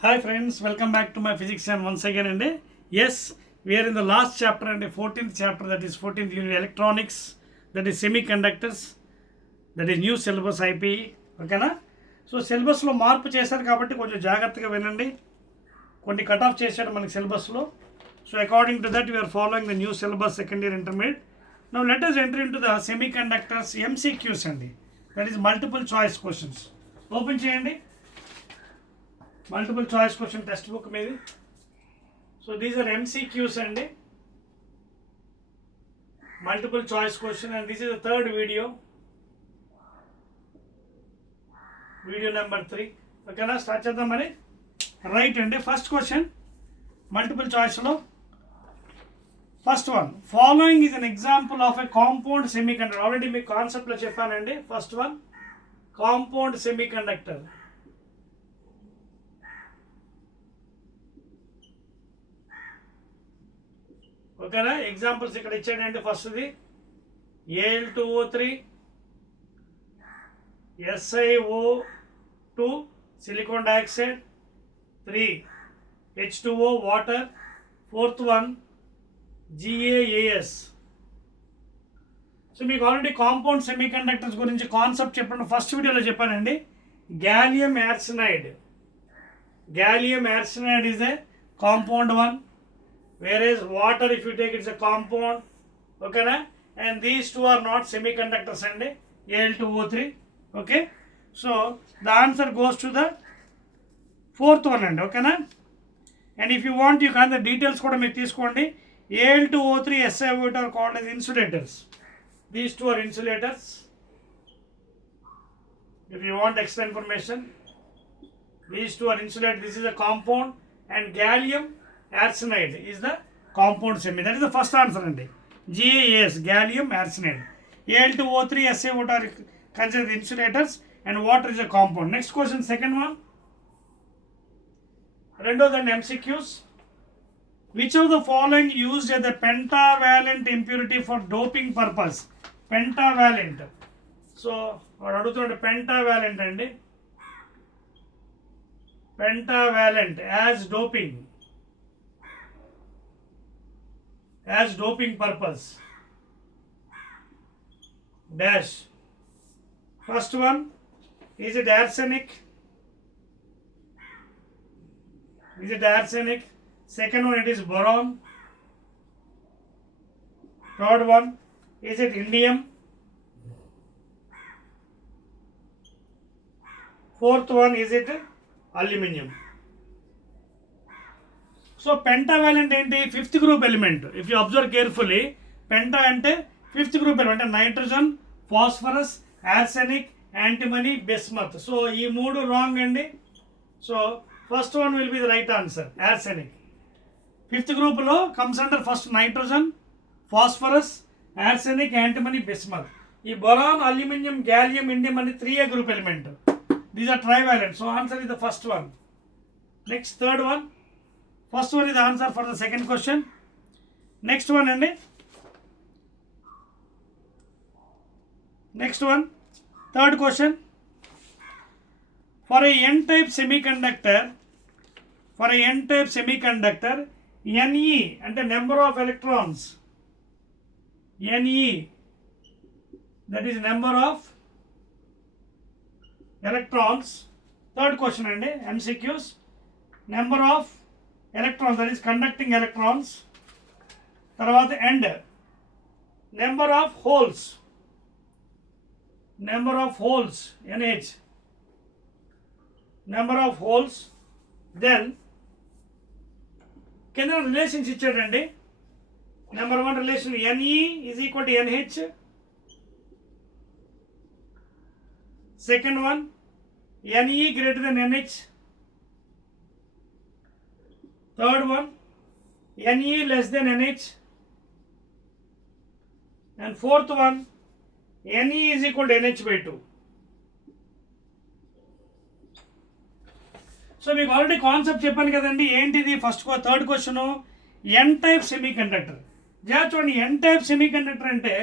Hi friends, welcome back to my physics and once again and yes, we are in the last chapter and the 14th chapter, that is 14th unit electronics, that is semiconductors, that is new syllabus IP. ఓకేనా? సో సిలబస్లో మార్పు చేశారు కాబట్టి కొంచెం జాగ్రత్తగా వినండి. కొన్ని cut off చేశాడు మనకి సిలబస్లో. So according to that we are following the new syllabus second year intermediate. Now let us enter into the semiconductors MCQs అండి, that is multiple choice questions. Open చేయండి multiple choice question text book మీది. So these are MCQs అండి, multiple choice question, and this is the third video number 3. ఓకేనా? Start చేద్దాం మరి. Right అండి, first question multiple చాయిస్లో first one, following is an example of a compound semiconductor. Already మీకు కాన్సెప్ట్లో చెప్పానండి. First one compound semiconductor. ఓకేనా? ఎగ్జాంపుల్స్ ఇక్కడ ఇచ్చాడంటే ఫస్ట్ది Al2O3, SiO2 silicon dioxide, 3 H2O water, fourth one GaAs. So మీకు ఆల్రెడీ కాంపౌండ్ సెమీకండక్టర్స్ గురించి కాన్సెప్ట్ చెప్పండి, ఫస్ట్ వీడియోలో చెప్పానండి. Gallium arsenide is a compound one, whereas water, if you take, it's a compound. Okay na? And these two are not semiconductors and Al2O3. Okay, so the answer goes to the fourth one and okay na? And if you want, you can the details kuda meer teeskondi. Al2O3 SiO2 are called as insulators. These two are insulators. If you want extra information, these two are insulated. This is a compound, and gallium arsenide is the compound semi. That is the first answer andi. GaAs, gallium arsenide. Al2O3 SiO2 are considered insulators, and water is a compound. Next question, second one. Rendoth and MCQs. Which of the following used as a pentavalent impurity for doping purpose? Pentavalent. So వాడు అడుగుతున్నాడు pentavalent అండి. Pentavalent as doping purpose. Dash. First one, is it arsenic? Second one, it is boron. Third one, is it indium? Fourth one, is it aluminum? So pentavalent ఏంటి? Fifth group element. If you observe carefully, penta అంటే fifth group element, అంటే nitrogen, phosphorus, arsenic, antimony, bismuth. So ఈ మూడు wrong అండి. So first one will be the right answer, arsenic. Fifth గ్రూప్లో comes under first nitrogen, phosphorus, arsenic, antimony, bismuth. ఈ boron, aluminium, gallium, indium అని 3A group element. These are trivalent. So answer is the first one. Next third one. First one is the answer for the second question. Next one and next one, third question. For a n-type semiconductor, Ne and the number of electrons, Ne, that is number of electrons. Third question and MCQs, number of electrons, that is conducting electrons. తర్వాత end, number of holes, NH, number of holes. then కింద రిలేషన్స్ ఇచ్చాడండి. నెంబర్ 1 relation Ne is equal to NH. Second one Ne greater than NH. Third one, Ne less than NH. And fourth one, Ne is equal to NH by 2. So మీకు already concept చెప్పాను కదండి. ఏంటిది? First third question, N type semiconductor. చూడండి, N type semiconductor అంటే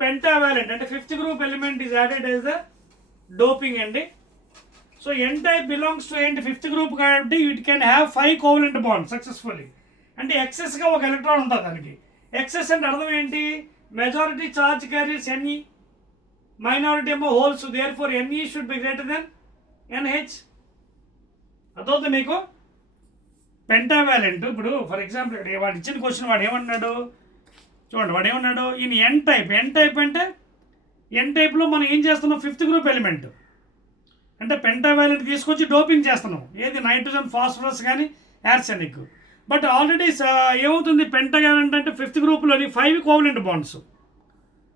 pentavalent అంటే fifth group element is added as the doping అండి. So N type belongs to ఏంటి fifth group కాబట్టి it can have 5 covalent bond successfully. అంటే ఎక్సెస్గా ఒక ఎలక్ట్రాన్ ఉంటుంది దానికి. ఎక్సెస్ అంటే అర్థం ఏంటి, majority charge carriers NE, minority ఏమో holes, therefore NE should be greater than NH. అదవుతుంది మీకు. పెంటావాలెంట్ ఇప్పుడు ఫర్ ఎగ్జాంపుల్ ఇక్కడ వాడు ఇచ్చిన క్వశ్చన్ వాడు ఏమన్నాడు చూడండి, వాడు ఏమన్నాడు ఈయన ఎన్ టైప్. ఎన్ టైప్ అంటే ఎన్ టైప్లో మనం ఏం చేస్తున్నాం, ఫిఫ్త్ గ్రూప్ ఎలిమెంట్ అంటే పెంటావాలెంట్ తీసుకొచ్చి డోపింగ్ చేస్తున్నాం, ఏది నైట్రోజన్ ఫాస్ఫరస్ కానీ యార్సెనిక్. బట్ ఆల్రెడీ ఏమవుతుంది, పెంటావాలెంట్ అంటే ఫిఫ్త్ గ్రూప్లోని 5 కోవలెంట్ బాండ్స్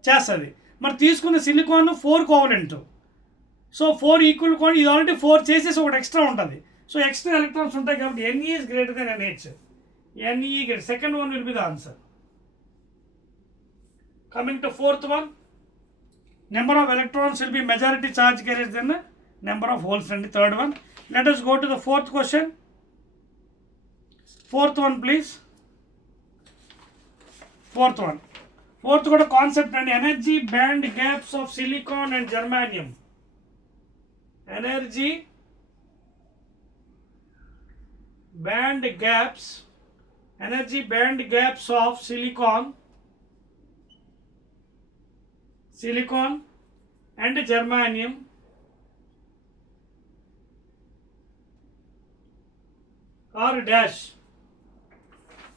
చేస్తుంది. మరి తీసుకున్న సిలికాన్ 4 కోవలెంట్. సో 4 ఈక్వల్ కోవలెంట్, ఇది ఆల్రెడీ 4 చేసేసి ఒకటి ఎక్స్ట్రా ఉంటుంది. సో ఎక్స్ట్రా ఎలక్ట్రాన్స్ ఉంటాయి కాబట్టి NE is greater than NH. NE second one will be the answer. Coming to fourth one, number of electrons will be majority charge carriers than number of holes అండి. Third one. లెట్ us go to the fourth question. Fourth one please. Fourth one. Fourth కూడా concept అండి, energy band gaps of silicon and germanium. Energy band gaps of silicon and germanium are dash.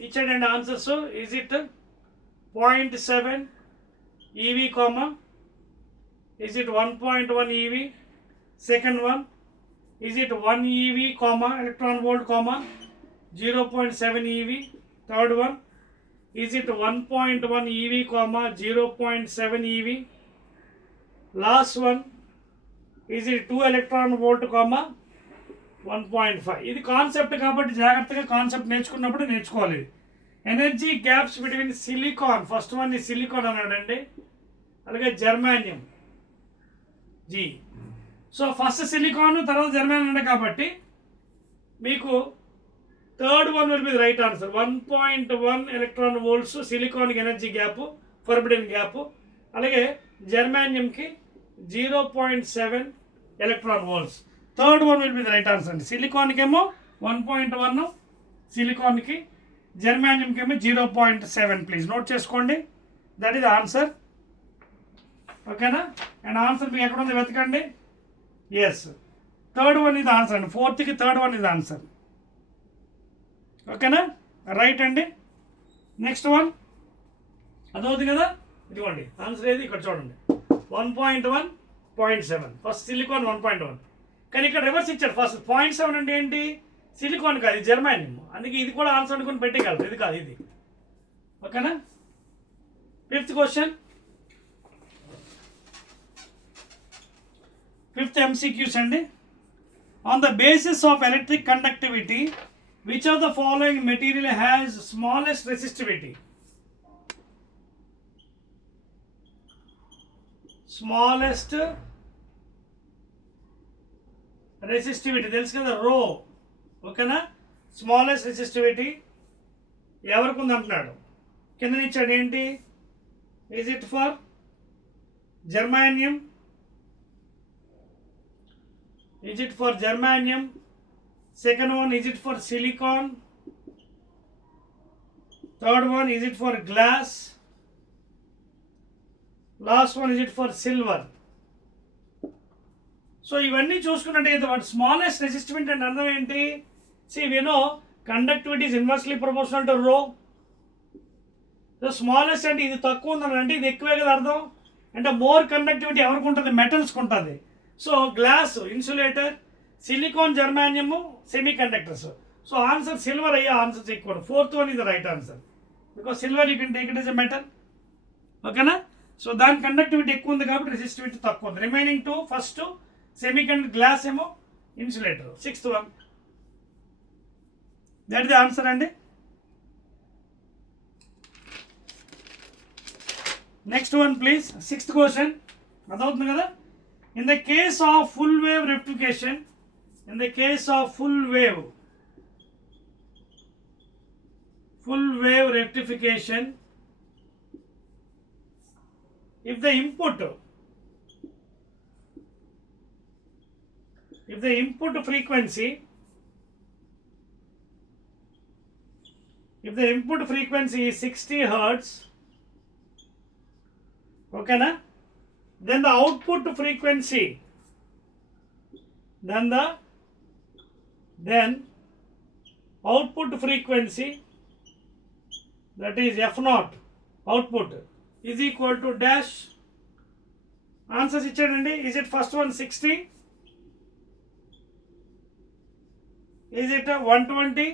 Ichad and answer. So is it 0.7 eV comma, is it 1.1 eV? Second one, is it 1 eV comma electron volt comma 0.7 eV? Third one, is it 1.1 eV comma 0.7 eV? Last one, is it 2 electron volt comma 1.5. ఇది కాన్సెప్ట్ కాబట్టి జాగ్రత్తగా concept నేర్చుకున్నప్పుడు నేర్చుకోవాలి. Energy gaps between silicon, first one ఈ silicon అన్నాడండి, అలాగే germanium G. So first silicon తర్వాత germanium ఉండే కాబట్టి మీకు third one will be the right answer. 1.1 electron volts సిలికాన్కి ఎనర్జీ గ్యాప్, ఫర్బిడెన్ గ్యాప్, అలాగే జర్మానియంకి 0.7 electron volts. Third one will be the right answer అండి. సిలికాన్కి ఏమో 1.1, సిలికాన్కి, జర్మానియంకి ఏమో 0.7. ప్లీజ్ నోట్ చేసుకోండి, దట్ ఈస్ ఆన్సర్. ఓకేనా? అండ్ ఆన్సర్ మీకు ఎక్కడ ఉంది వెతకండి. ఎస్, థర్డ్ వన్ ఇది ఆన్సర్ అండి. ఫోర్త్కి థర్డ్ వన్ ఇది ఆన్సర్. ఓకేనా? రైట్ అండి. నెక్స్ట్ వన్ అదవుతుంది కదా, ఇదిగోండి ఆన్సర్ ఏది ఇక్కడ చూడండి. 1.1, 0.7. ఫస్ట్ సిలికాన్ 1.1, కానీ ఇక్కడ రివర్స్ ఇచ్చారు. ఫస్ట్ 0.7 అంటే ఏంటి, సిలికాన్ కాదు, ఇది జర్మానియం. అందుకే ఇది కూడా ఆన్సర్ అనుకుని పెట్టగలరు, ఇది కాదు ఇది. ఓకేనా? ఫిఫ్త్ క్వశ్చన్, ఫిఫ్త్ MCQs అండి. On the basis of electric conductivity which of the following material has smallest resistivity? Smallest resistivity తెలుసు కదా, రో. ఓకేనా? స్మాలెస్ట్ రెసిస్టివిటీ ఎవరికి ఉంది అంటున్నాడు, కింద ఇచ్చాడు ఏంటి, is it for germanium, is it for germanium? Second one, is it for silicon? Third one, is it for glass? Last one, is it for silver? So ఇవన్నీ చూసుకున్నట్టయితే వాటి స్మాలెస్ట్ రెసిస్టివిటీ అంటే అర్థం ఏంటి, see we know conductivity is inversely proportional to rho. So smallest అంటే ఇది తక్కువ ఉందని అంటే ఇది ఎక్కువే కదా అర్థం. అంటే మోర్ కండక్టివిటీ ఎవరికి ఉంటుంది, మెటల్స్కి ఉంటుంది. So glass insulator, silicon germanium semiconductors. So answer silver అయ్యే ఆన్సర్స్ ఎక్కువ. ఫోర్త్ వన్ ఇది right answer, because silver you can take it is a metal. ఓకేనా? సో దాని కండక్టివిటీ ఎక్కువ ఉంది కాబట్టి రెసిస్టివిటీ తక్కువ ఉంది. Remaining two, first semiconductor, glass ఏమో insulator. Sixth one, that is the answer అండి. Next one please, sixth question అదవుతుంది కదా. In the case of full wave rectification, if the input if the input frequency is 60 hertz, okay na, then the output frequency that is f naught output is equal to dash. Answers ఇచ్చాడండి. Is it first one 60? Is it 120?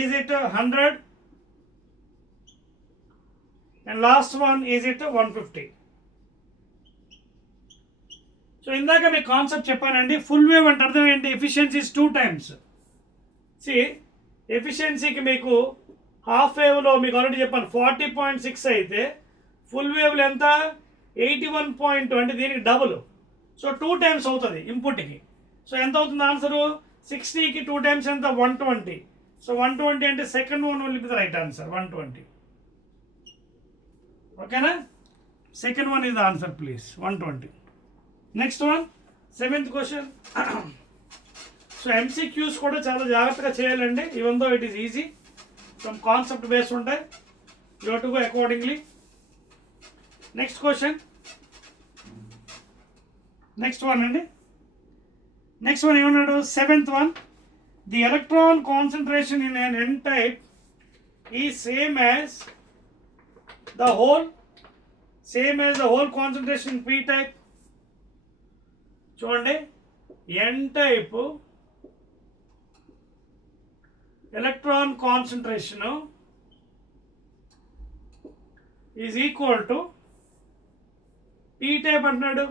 Is it 100? And last one, is it 150? సో ఇందాక మీకు కాన్సెప్ట్ చెప్పానండి. Full wave అంటే అర్థం ఏంటి? ఎఫిషియన్సీస్ 2 times. C ఎఫిషియన్సీకి మీకు హాఫ్ వేవ్లో మీకు ఆల్రెడీ చెప్పాను 40.6 అయితే ఫుల్ వేవ్లో ఎంత 81.2 అంటే దీనికి డబుల్. సో 2 times అవుతుంది ఇన్పుట్కి. సో ఎంత అవుతుంది ఆన్సరు? 60కి 2 times ఎంత? 120. సో 120 అంటే second one will be the right answer 120. ఓకేనా? Second one is the answer please 120. Next one 7th question. So MCQs కూడా చాలా జాగ్రత్తగా చేయాలండి. Even though it is easy, some concept based ఉంటాయి. You have to go accordingly. Next question, next one అండి. Next one ఏమన్నాడు? 7th one, the electron concentration in an n type is same as the whole concentration in p type. చూడండి, n type electron concentration is equal to p type అంటున్నాడు.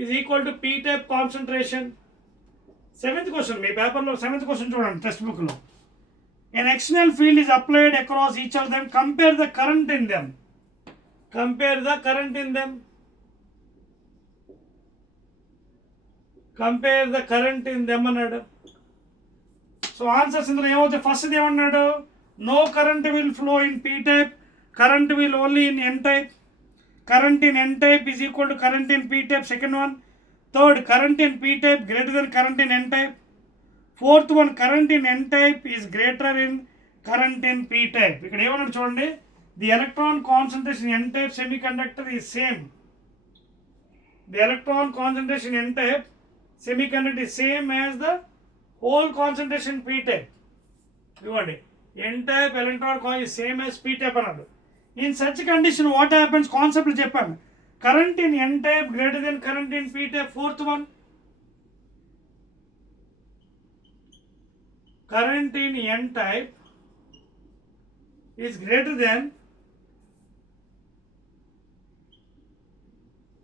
Is equal to p type concentration. 7th question మీ పేపర్లో 7th question చూడండి టెక్స్ట్ బుక్లో. An external field is applied across each of them. Compare the current in them. Compare the current in them. Compare the current in them అన్నాడు. So answers ఇందులో ఏమవుతాయి? First ఏమన్నాడు? No current will flow in p type, current will only in n type. Current in n type is equal to current in p type. Second one. Third, current in p type greater than current in n type. Fourth one, current in n type is greater in current in p type. ఇక్కడ ఏమన్నాడు చూడండి, the electron concentration n type semi conductor is same. The electron concentration n type semiconductor is same as the whole concentration p type. ఇవ్వండి, n type electron coil is same as p type అన్నాడు. In such condition what happens? Concept చెప్పాను. Current in n type greater than current in p type. Fourth one, current in n type is greater than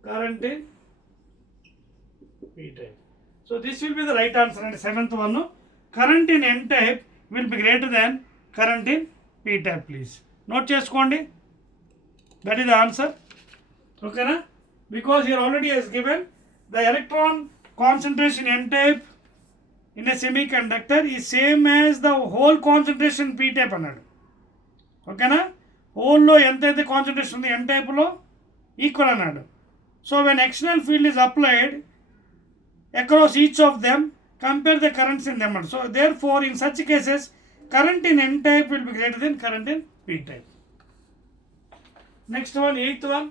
current in p type. So this will be the right answer. And 7th one, current in n type will be greater than current in p type. Please note cheskondi, that is the answer. Okay na? Because here already has given the electron concentration n type in a semiconductor is same as the whole concentration p type అన్నాడు. ఓకేనా? హోల్లో ఎంతైతే కాన్సన్ట్రేషన్ ఉంది n టైప్లో ఈక్వల్ అన్నాడు. So when external field is applied across each of them, compare the currents in them. So therefore in such cases current in n type will be greater than current in p type. Next one, 8th one.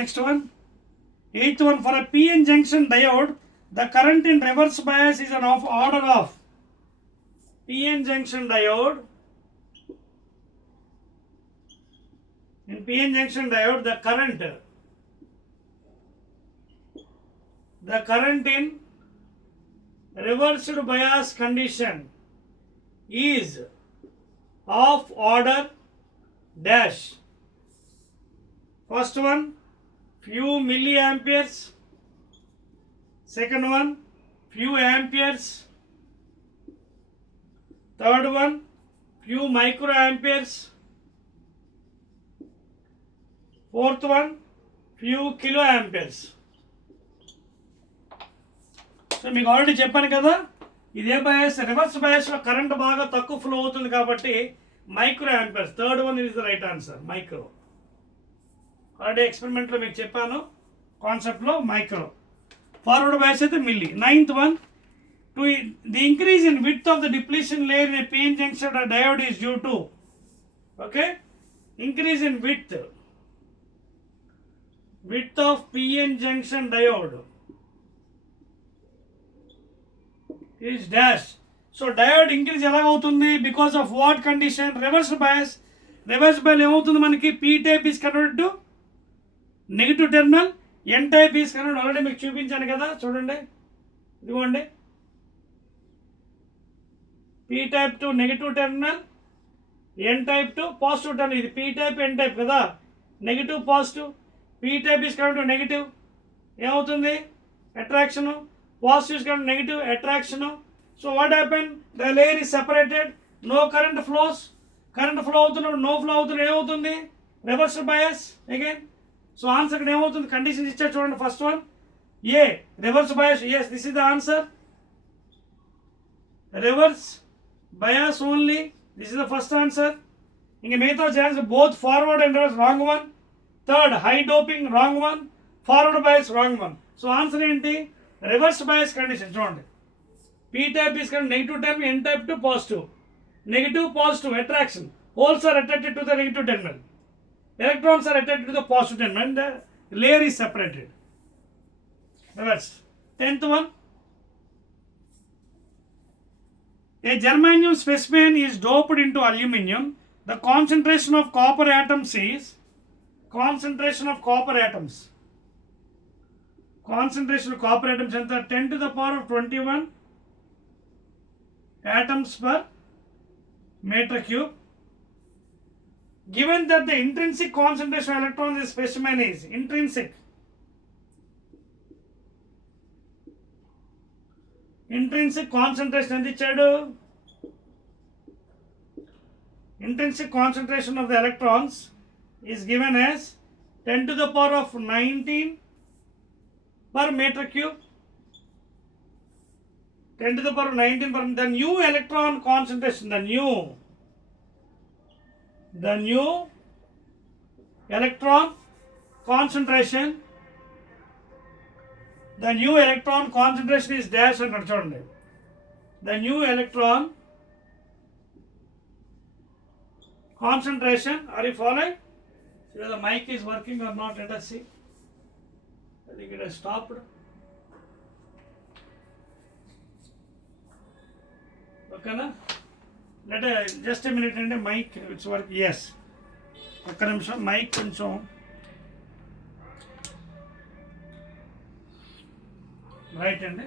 Next one, 8th one, for a p-n junction diode the current in reverse bias is an order of p-n junction diode. In p-n junction diode, the current in reversed bias condition is of order dash. First one, few milliamperes. Second one, few amperes. Third one, few microamperes. Fourth one, few kilo amperes. So మీకు ఆల్రెడీ చెప్పాను కదా, ఇదే bias, reverse బయాస్లో కరెంట్ బాగా తక్కువ flow అవుతుంది కాబట్టి micro amperes. Third one is the right answer, micro. Already ఎక్స్పెరిమెంట్లో మీకు చెప్పాను కాన్సెప్ట్లో మైక్రో. ఫార్వర్డ్ బయాస్ అయితే milli. Ninth one, to the increase in width of the depletion layer in a PN junction diode is due to, okay, increase in width of PN junction diode is dash. So diode increase ఎలాగ అవుతుంది? because of what condition? reverse bias. reverse bias ఏమవుతుంది మనకి? P type is converted to negative terminal, N type is converted. Already మీకు చూపించాను కదా, చూడండి ఇదిగోండి, P type to negative terminal, N type to positive terminal. ఇది P type N type కదా, negative positive. P type is coming to negative, ఏమవుతుంది? Attraction. Positive is coming to negative, attraction. So what happen? The layer is separated, no current flows. Current flow అవుతున్నప్పుడు no flow అవుతున్నప్పుడు ఏమవుతుంది? Reverse bias again. So answer ఇక్కడ ఏమవుతుంది? Conditions ఇచ్చారు చూడండి. First one a reverse bias. Yes, this is the answer, reverse bias only. This is the first answer. ఇంక మిగతా chance both forward and reverse, wrong one. Third high doping, wrong one. Forward bias, wrong one. So answer ఏంటి? Reverse bias condition. చూడండి, P type is negative term, N type to positive. Negative positive attraction. Holes are attracted to the negative terminal, electrons are attracted to the positive terminal, the layer is separated. Reverse. 10th one, a germanium specimen is doped into aluminum. The concentration of copper atoms is, concentration of copper atoms enta 10 to the power of 21 atoms per meter cube. Given that the intrinsic concentration of electrons in the specimen is, intrinsic concentration ఎంత ఇచ్చాడు? intrinsic concentration of the electrons is given as 10 to the power of 19 per meter cube. 10 to the power of 19 per. The new electron concentration, the new electron concentration, the new electron concentration is dash అంటారు చూడండి. The new electron concentration, are you following? Whether the mic is working or not, let us see. I think it has stopped. Okay na? Just a minute and mic it's working. Yes, ఒక్క నిమిషం, మైక్ కొంచెం right అండి.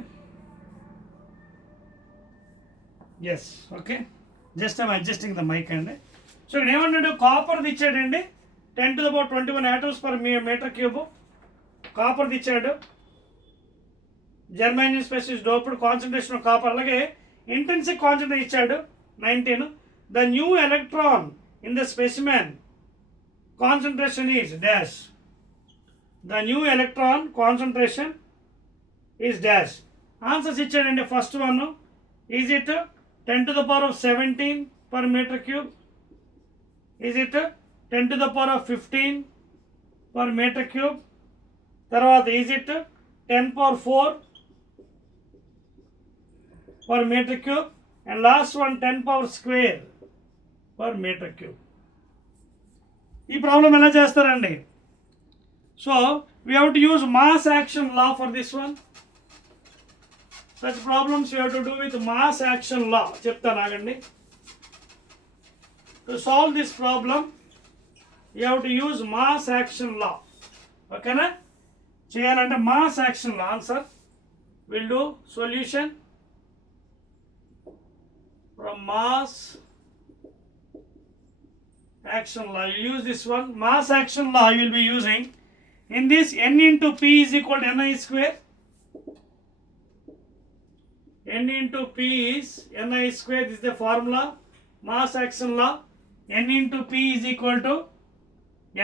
Yes, okay, just I'm adjusting the mic అండి. So ఇక్కడ ఏమన్నాడు? కాపర్ది ఇచ్చాడండి, 10 to the power 21 atoms per meter cube. కాపర్ది ఇచ్చాడు. Germanium species doped, concentration of copper. అలాగే ఇంటెన్సిక్ కాన్సన్ట్రేషన్ ఇచ్చాడు 19. The new electron in the specimen concentration is dash. The new electron concentration is dash. Answers ఇచ్చాడండి. First one, is it 10 to the power of 17 per meter cube? Is it 10 to the power of 15 per meter cube? తర్వాత is it 10 power 4 per meter cube? And last one 10 power square per meter cube. ఈ ప్రాబ్లం ఎలా చేస్తారండి? So we have to use mass action law for this one. Such problems we have to do with mass action law. చెప్తాను ఆగండి. To solve this problem, you have to use mass action law. Okay na? చేయాలంటే mass action law. Answer will do solution from mass action law. You use this one. Mass action law you will be using. In this, n into p is equal to ni square. n into p is ni square. This is the formula. Mass action law. n into p is equal to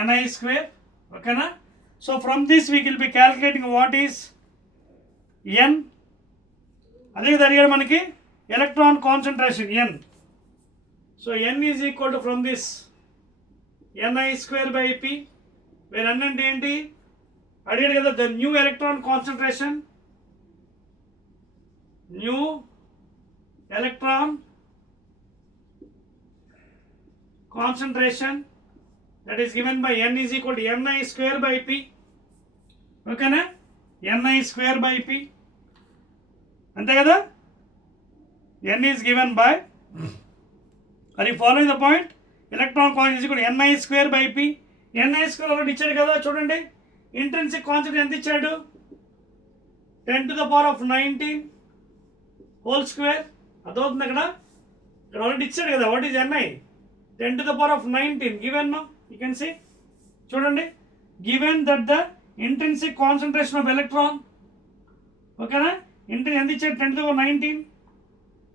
ni square. Okay na? So from this we will be calculating what is n. అదే కదా అడిగాడు మనకి electron concentration n. So n is equal to from this ni square by p, where n అంటే ఏంటి అడిగాడు కదా, the new electron concentration, new electron concentration that is given by n is equal to ni square by p. ఓకేనా, ni square by p అంతే కదా. n is given by, are you following the point? Electron concentration is equal to ni square by p. ni square already ఇచ్చాడు కదా, చూడండి intrinsic concentration ఎంత ఇచ్చాడు, 10 to the power of 19 hole square. అదవుతుంది అక్కడ, ఇక్కడ ఆల్రెడీ ఇచ్చాడు కదా. What is ni? 10 to the power of 19 given, no, you can see, చూడండి, given that the intrinsic concentration of electron, ఓకేనా, ఇంటర్ ఎంత ఇచ్చాడు 10 to the power 19.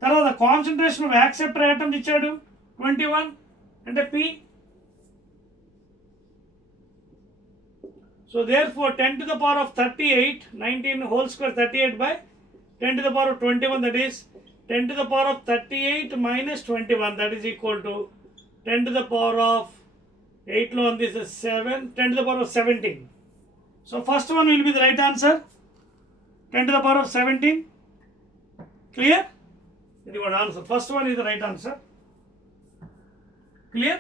తర్వాత కాన్సన్ట్రేషన్ ఆఫ్ యాక్సెప్టర్ ఆటమ్స్ ఇచ్చాడు 21 అంటే p. So therefore 10 to the power of 38, 19 whole square 38 by 10 to the power of 21, that is 10 to the power of 38 minus 21, that is equal to 10 to the power of 8 లో on this is 7, 10 to the power of 17. So first one will be the right answer, 10 to the power of 17. Clear? ఇది కూడా answer, first one is the right answer. Clear?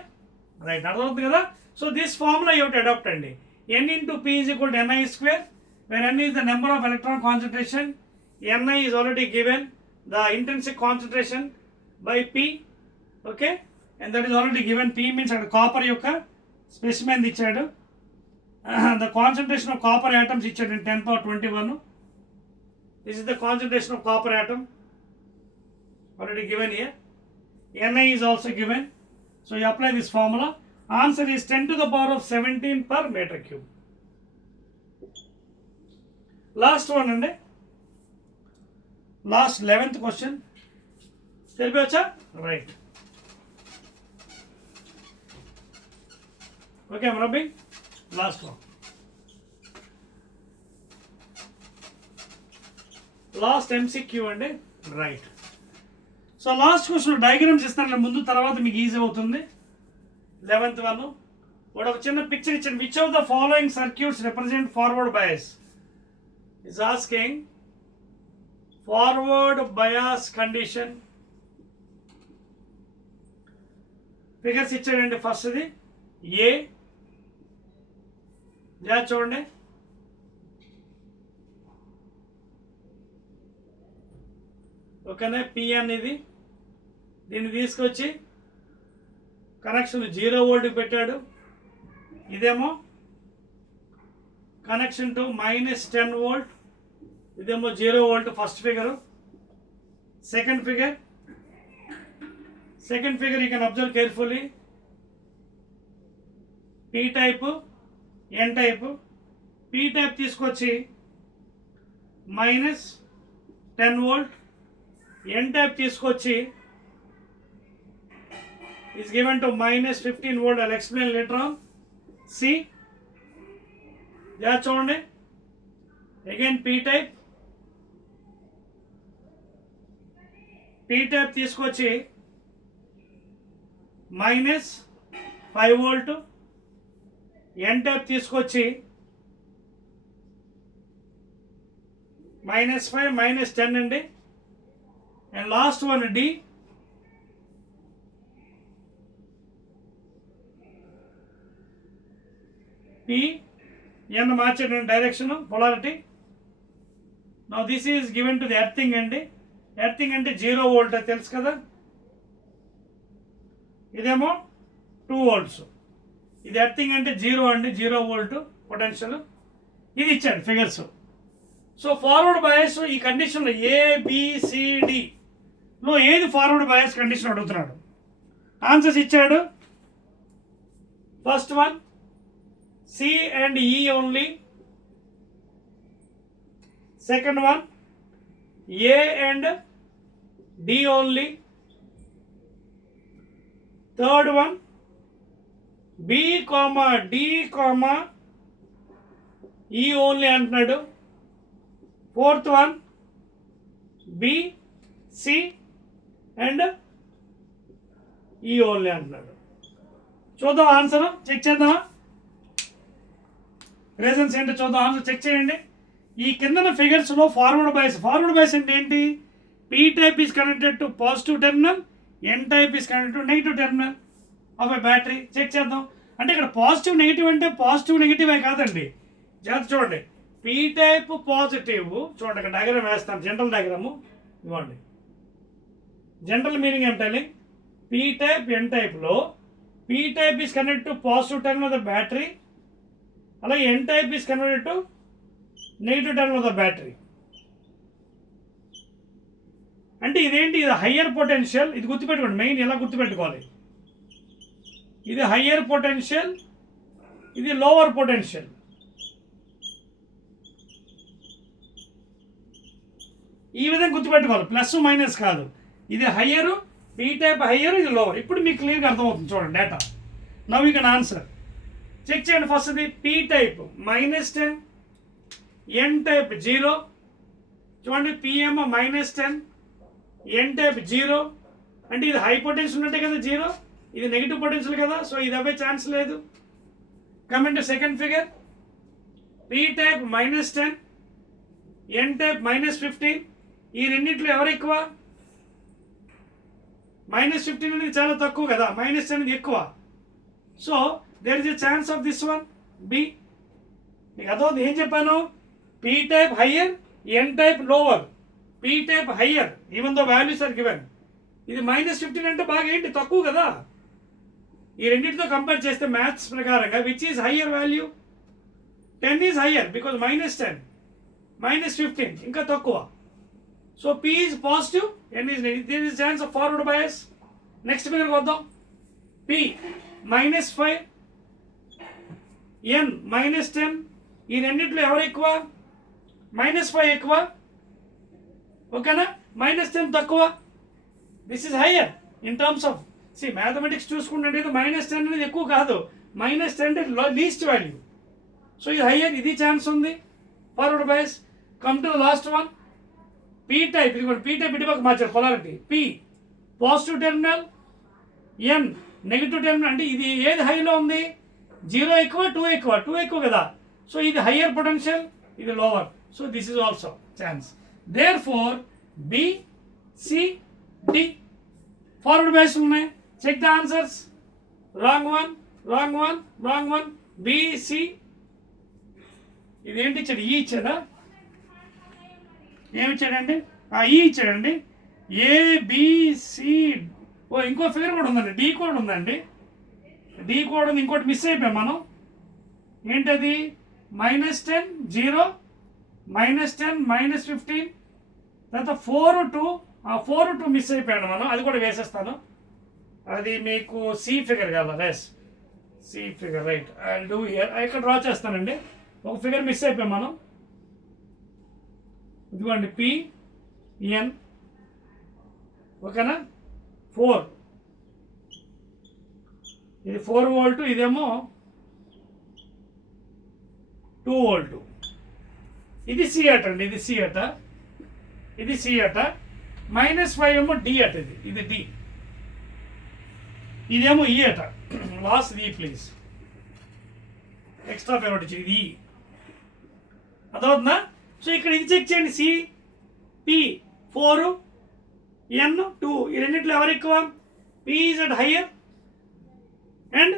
Right, అర్థమవుతుంది కదా. So this formula you to adapt అండి. n into p is equal to ni square, where n is the number of electron concentration, ni is already given, the intrinsic concentration by p, okay, and that is already given. p means అక్కడ కాపర్ యొక్క స్పెసిమెన్ ఇచ్చాడు, the concentration of copper atoms ఇచ్చాడు in 10 power 21. This is the concentration of copper atom already given here. ni is also given, so you apply this formula. Answer is 10 to the power of 17 per meter cube. Last one అండి, last 11th question తెలిపవచ్చా? Right, okay రబ్బీ, last one, last MCQ అండి. Right, so last question diagrams ఇస్తాను ముందు, తర్వాత మీకు ఈజీ అవుతుంది. 11th one వాడు ఒక చిన్న పిక్చర్ ఇచ్చాడు. Which of the following circuits represent forward bias is asking. Forward bias condition figures ఇచ్చాడండి. ఫస్ట్ది ఏ, చూడండి, ఓకేనా, పిఎన్ ఇది, దీన్ని తీసుకొచ్చి కనెక్షన్ 0 volt పెట్టాడు. ఇదేమో కనెక్షన్ టు -10 volt, ఇదేమో 0 volt. First figure. Second figure you can observe carefully. P type, n type. P type తీసుకొచ్చి -10 volt, ఎన్ టైప్ తీసుకొచ్చి is given to -15 volt. I'll explain later on. See, చూడండి, again p type తీసుకొచ్చి -5 volt, n type తీసుకొచ్చి -5 -10 అండి. And last one D, P, n మార్చండి direction, polarity. Now this is given to the earthing అండి. ఎర్తింగ్ అంటే 0 volt తెలుసు కదా. ఇదేమో 2 volts. ఇది ఎర్తింగ్ అంటే 0 అండి, 0 volt పొటెన్షియల్. ఇది ఇచ్చాడు ఫిగర్స్. సో ఫార్వర్డ్ బయాస్ ఈ కండిషన్లో ABCDలో ఏది ఫార్వర్డ్ బయాస్ కండిషన్ అడుగుతున్నాడు. ఆన్సర్స్ ఇచ్చాడు. First one C and E only. Second one A and D only. Third one B, D, E only అంటున్నాడు. Fourth one B C and E only అంటున్నాడు. చూద్దాం answer, check చేద్దామా? రీజన్స్ ఏంటో చూద్దాం, ఆన్సర్ చెక్ చేయండి. ఈ కిందన ఫిగర్స్లో ఫార్వర్డ్ బయాస్ అంటే ఏంటి? P type is connected to positive terminal, N type is connected to negative terminal of a battery. Check చేద్దాం. అంటే ఇక్కడ పాజిటివ్ నెగిటివ్ అంటే పాజిటివ్ నెగిటివ్ కాదండి. జాగ్రత్త చూడండి. పీ టైప్ పాజిటివ్, చూడండి ఇక్కడ డయాగ్రామ్ వేస్తాను, జనరల్ డయాగ్రాము ఇవ్వండి. జనరల్ మీనింగ్ ఏమిటండి? పీ టైప్ ఎన్ టైప్లో P type is connected to positive terminal of the battery, అలాగే N type is converted to negative terminal of the battery. అంటే ఇదేంటి? ఇది హయ్యర్ పొటెన్షియల్. ఇది గుర్తుపెట్టుకోండి, మెయిన్ ఎలా గుర్తుపెట్టుకోవాలి. ఇది హయ్యర్ పొటెన్షియల్, ఇది లోవర్ పొటెన్షియల్. ఈ విధంగా గుర్తుపెట్టుకోవాలి, ప్లస్ మైనస్ కాదు. ఇది హయ్యర్, పీ టైప్ హయ్యర్, ఇది లోవర్. ఇప్పుడు మీకు క్లియర్గా అర్థమవుతుంది చూడండి data. Now you can answer. Check చేయండి. ఫస్ట్ది పీ టైప్ -10, ఎన్ టైప్ 0. చూడండి పిఎం -10, ఎన్ టైప్ 0. అంటే ఇది హై పొటెన్షియల్ ఉన్నట్టే కదా 0, ఇది నెగిటివ్ పొటెన్షియల్ కదా, సో ఇది అవే ఛాన్స్ లేదు. Comment second figure. P type -10, N type -15. ఈ రెండింటిలో ఎవరు ఎక్కువ? -15 అనేది చాలా తక్కువ కదా, -10 అనేది ఎక్కువ. So there is a chance of this one B. మీకు అర్థం ఏం చెప్పాను? P type higher, N type lower. P type higher even though values are given. ఇది -15 అంటే బాగా ఏంటి? తక్కువ కదా. ఈ రెండింటితో కంపేర్ చేస్తే మ్యాథ్స్ ప్రకారంగా which is higher value? 10 is higher because -10, -15 ఇంకా తక్కువ. So P is positive, N is negative. There is chance of forward bias. Next ఫిగర్కి వద్దాం. P -5, N -10. ఈ రెండింటిలో ఎవరు ఎక్కువ? -5 ఎక్కువ, ఓకేనా? -10 తక్కువ. This is higher in terms of mathematics చూసుకుంటే -10 అనేది ఎక్కువ కాదు, -10 అంటే లీస్ట్ వాల్యూ. సో ఇది హయ్యర్, ఇది ఛాన్స్ ఉంది forward bias. Come to last one P type. ఇది కూడా పీ టైప్ ఇటుపక్క మార్చారు పొలారిటీ. పీ పాజిటివ్ టెర్మినల్, ఎన్ నెగిటివ్ టెర్మినల్. అంటే ఇది ఏది హైలో ఉంది? 0 ఎక్కువ, 2 ఎక్కువ. 2 ఎక్కువ కదా, సో ఇది హయ్యర్ పొటెన్షియల్, ఇది lower. So this is also chance. Therefore B C D forward bias ఉన్నాయి. Check the answers. Wrong one, wrong one, wrong one. B C. ఇది ఏంటి ఇచ్చాడు? ఈ ఇచ్చాడా? ఏమి ఇచ్చాడండి? ఈ ఇచ్చాడండి. ఏబిసి. ఓ ఇంకో ఫిగర్ కూడా ఉందండి, డి కోడ్ ఉందండి. డి కోడ్ ఉంది, ఇంకోటి మిస్ అయిపోయాం మనం. ఏంటది? -10, 0, -10, -15, తర్వాత 4, 2. ఆ 4, 2 మిస్ అయిపోయాను మనం, అది కూడా వేసేస్తాను. అది మీకు సి ఫిగర్ కదా, రెస్ C figure, right. I do here. ఇక్కడ డ్రా చేస్తానండి. ఒక ఫిగర్ మిస్ అయిపోయాం మనం. ఇదిగోండి పి ఎన్, ఓకేనా? 4, ఇది 4 వోల్ట్, ఇదేమో 2 వోల్ట్. ఇది సి అట అండి, ఇది సి అట, ఇది సి అట. -5 ఏమో డి అట, ఇది డి. ఇదేమో ఈ అట. Last the please, extra favourite ఇచ్చి ఇది ఈ. అదవుతుందా? సో ఇక్కడ ఇది చెక్ చేయండి. సి పి 4, ఎన్ 2. ఈ రెండింటిలో ఎవరు ఎక్కువ? P is at higher and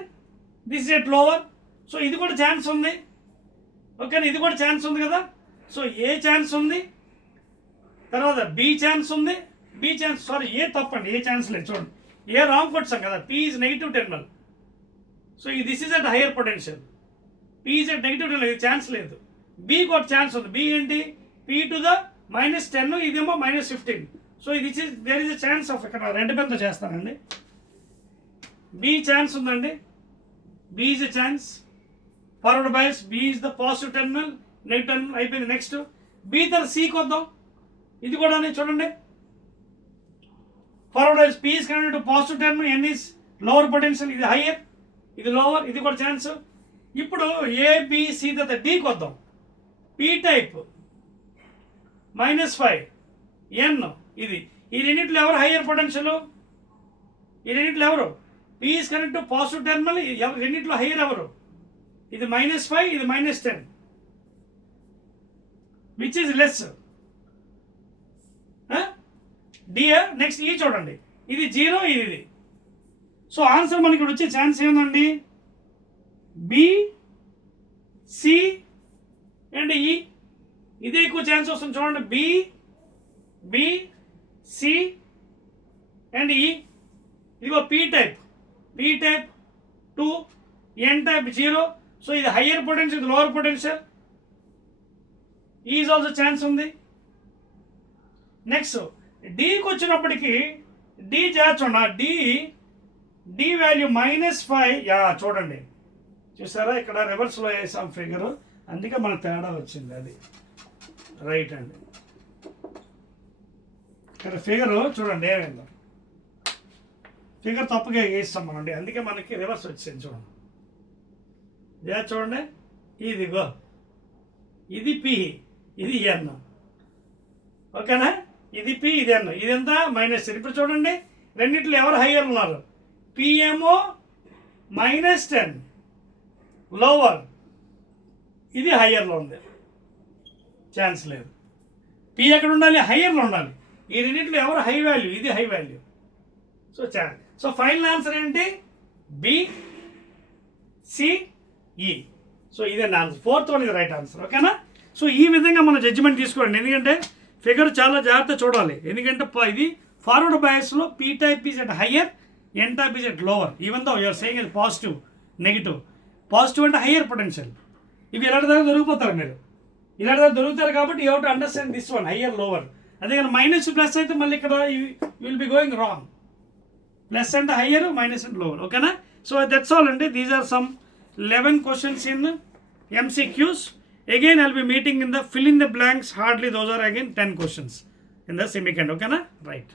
this is at lower. So ఇది కూడా ఛాన్స్ ఉంది, ఓకేనా? ఇది కూడా ఛాన్స్ ఉంది కదా. సో ఏ ఛాన్స్ ఉంది, తర్వాత బి ఛాన్స్ ఉంది. బి ఛాన్స్, సారీ ఏ తప్పండి, ఏ ఛాన్స్ లేదు. చూడండి ఏ రాంగ్ కొట్టాం కదా. P is negative terminal, so this is at higher potential. P is at negative terminal, ఇది ఛాన్స్ లేదు. బికి ఒక ఛాన్స్ ఉంది. బి ఏంటి? పి టు ద -10, ఇదేమో -15. సో ఇది there is a chance of, ఇక్కడ రెడ్ పెన్తో చేస్తానండి. బి ఛాన్స్ ఉందండి. B is a chance. Forward bias. B is the positive terminal, negative terminal అయిపోయింది. నెక్స్ట్ బి తర్వాత సికి వద్దాం. ఇది కూడా చూడండి. Forward bias. P is connected to positive terminal, N is lower potential, ఇది హయ్యర్, ఇది లోవర్, ఇది కూడా ఛాన్స్. ఇప్పుడు ఏబిసి తర్వాత డికి వద్దాం. పీ టైప్ -5 ఎన్ ఇది. ఈ రెండింటిలో ఎవరు హయ్యర్ పొటెన్షియల్? ఈ రెండింటిలో ఎవరు? P is connect to positive terminal. రెండింటిలో హయ్యర్ ఎవరు? ఇది -5, ఇది -10. Which is less? D. Next ఈ చూడండి, ఇది 0, ఇది. సో ఆన్సర్ మనకి ఇక్కడ వచ్చే ఛాన్స్ ఏముందండి? బి, సి అండ్ ఈ. ఇదే ఎక్కువ ఛాన్స్ వస్తుంది చూడండి. B, C and E. ఇదిగో P type 2, N type 0. So ఇది హయ్యర్ పొటెన్షియల్, ఇది lower potential. Is also chance ఉంది. నెక్స్ట్ డీకి వచ్చినప్పటికీ డి చేర్చండి. D value -5. చూడండి, చూసారా ఇక్కడ రివర్స్లో వేసాం ఫిగర్, అందుకే మన తేడా వచ్చింది. అది రైట్ అండి. ఇక్కడ ఫిగర్ చూడండి ఏమైందో, ఫిగర్ తప్పుగా వేస్తాం మనండి, అందుకే మనకి రివర్స్ వచ్చింది. చూడండి చూడండి, ఇదిగో ఇది పి, ఇది ఎన్. ఓకేనా? ఇది పి, ఇది ఎన్. ఇది ఎంత? -10. ఇప్పుడు చూడండి రెండింటిలో ఎవరు హయ్యర్ ఉన్నారు? పిఎంఓ -10 లోవర్, ఇది హయ్యర్లో ఉంది, ఛాన్స్ లేదు. పి ఎక్కడ ఉండాలి? హయ్యర్లో ఉండాలి. ఈ రెండింటిలో ఎవరు హై వాల్యూ? ఇది high value. So chance. So final answer ఏంటి? బి, సి, ఈ. సో ఇదే ఆన్సర్. 4th వన్ ఇది రైట్ ఆన్సర్. ఓకేనా? సో ఈ విధంగా మనం జడ్జిమెంట్ తీసుకోండి, ఎందుకంటే ఫిగర్ చాలా జాగ్రత్త చూడాలి. ఎందుకంటే ఇది ఫార్వర్డ్ బయాస్లో P type is at higher, N type is at lower. Even though you're saying ఇది పాజిటివ్, నెగిటివ్. పాజిటివ్ అంటే హయ్యర్ పొటెన్షియల్. ఇవి ఇలాంటి దగ్గర దొరికిపోతారు మీరు, ఇలాంటి దగ్గర దొరుకుతారు కాబట్టి you have to understand this one, higher lower. అదే కానీ -++ అయితే మళ్ళీ ఇక్కడ you will be going wrong. Plus అంటే హయ్యర్, మైనస్ అంటే లోవర్. ఓకేనా? సో దట్స్ ఆల్ అండి. These are some 11 questions in MCQs. Again I'll be meeting in the fill in the blanks. Hardly those are again 10 questions in the semi-con. Okay na? Right.